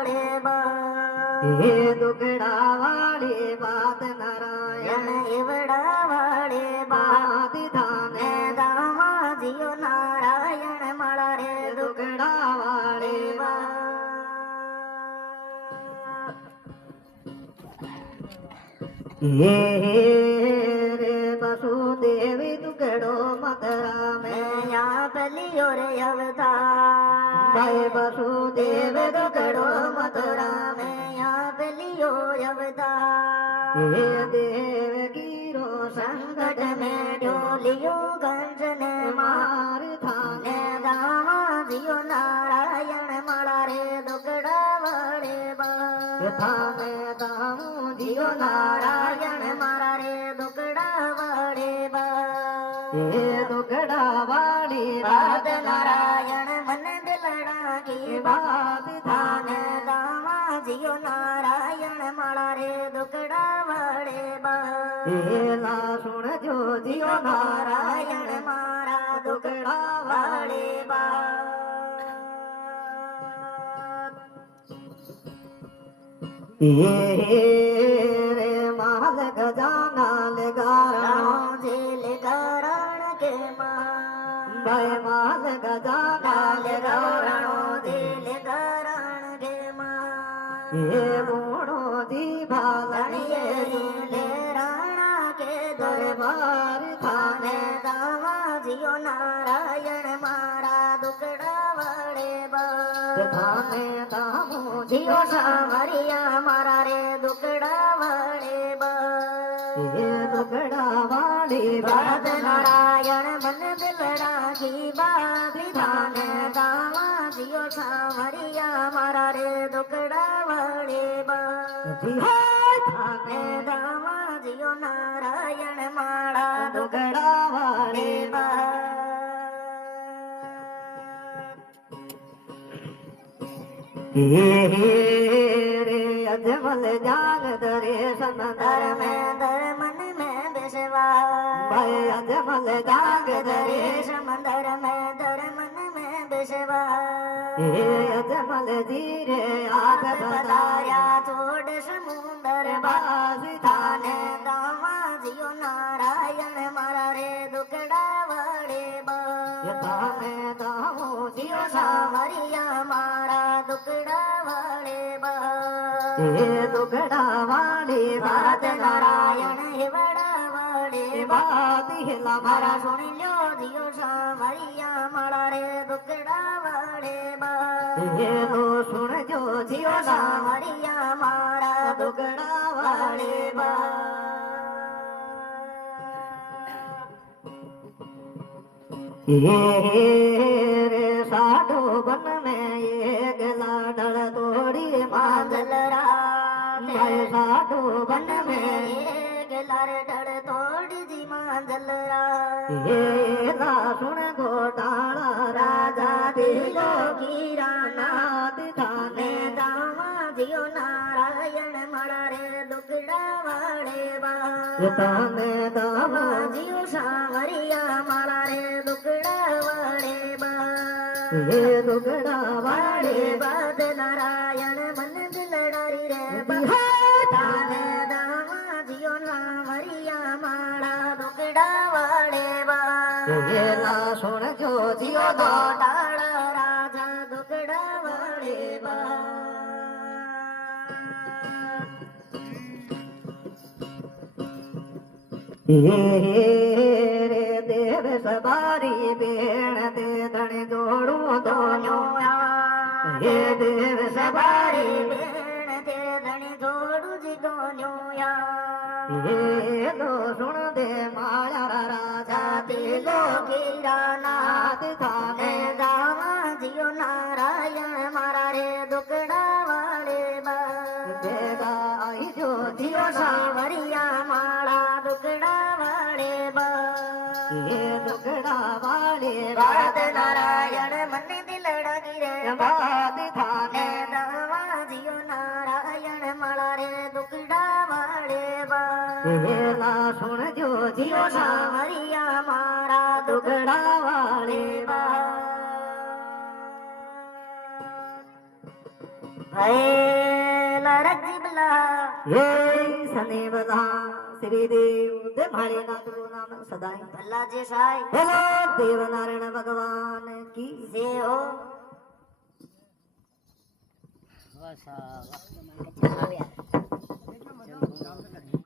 वाले बा हे दुखड़ा वाली बात नारायण एवड़ा वाले बात थाने दामा जियो नारायण माला रे दुखड़ा वाली बा ये रे वसुदेवी दुखड़ो मथुरा में यहाँ पलियो रे अवतार भाई वसुदेव दुखड़ो मथुरा में यहाँ पलियो अवतार हे देव गिरो संकट में डोलियो गंजन मार थाने दामा जियो नारायण माला रे दुखड़ा वाले बा थाने दामू जियो नारायण मारा रे दुखड़ा वाले बा हे दुखड़ा वाली बात नारायण मन दिलड़ा की बात थाने दामा जियो नारायण माला रे दुखड़ा वाले बा हे ला सुन जो जियो नारायण मारा दुखड़ा वाले बा रे माल गजाना लगारणो जेल कारण के भाई माल गजाना लगारणो लगारणो जेल कारण के हे बूढ़ो जी भालनिए ले राणा के दरबार थाने दामा जियो नारायण मारा दुखड़ा वाले बा थाने दामू जियो सावरिया मारा रे दुखड़ा वाले बा हे दुखड़ा वाली बात बात नारायण मन दिलड़ा की बात थाने दामा जियो सावरिया मारा रे दुखड़ा वाले बा थाने दामा जियो नारायण मारा दुखड़ा वाली बा रे अजमल जाग दरे समंदर में मन में बिसवा भाई अजमल जाग दरे समंदर में मन में बिसवा हे अजमल धीरे आग पधार्या छोड़ समुंदर बाज थाने दामा जियो नारायण मारा रे दुखड़ा वाले बा थाने दामो जियो सावरिया मारा दुखड़ा वाले बा हे दुखड़ा वाली बात बात नारायण हिवड़ा वाले बा बात हिला मारा मारा सुन लो जियो सावरिया मारा रे दुखड़ा वाले बा हे लो सुन जो जियो जियो सावरिया मारा दुखड़ा वाली बा रे साधो बन में ये गला डल तोड़ी मांगल भाई साधो बन में गलार डर तोड़ी जी मांजल ये ला सुन घोटाला राजा दिलो की राना नाथ थाने दामा जियो नारायण मारा रे दुखड़ा वाले बा थाने दामा जियो सावरिया मारा रे दुखड़ा वाले बा ये दुगड़ा वाले वाले बाद नारायण मन दिलड़ारी रे बा थाने दामा जियो नावरिया मारा दुखड़ा वाले बा ये ला सुन जो जियो जियो घोटाला राजा दुखड़ा वाले बा रे देव सवारी बेण ते धन जोड़ू दोनों हे देव सवारी बेण ते धनी जोड़ू जी दोनों या हे लो सुन दे माया राजा दिलो की राना नाथ थाने दामा जियो नारायण मारा रे दुखड़ा वाले बा देगा आई जो जियो सावरिया मारा दुखड़ा वाले बा ये दुगड़ा वाले बात नारायण मन दिलड़ा गिरे बात थाने दामा जियो नारायण मारा रे दुखड़ा वाले बा हे ला सुन जो जियो जियो सावरिया मारा दुगड़ा वाले बा ભયેલા રજીબલા હે સને બધા શ્રી દેવ દે મારે નાથનું નામ સદાય ભલા જે સાય બોલો દેવ નારાયણ ભગવાન કી જે હો વાહ, વાહ.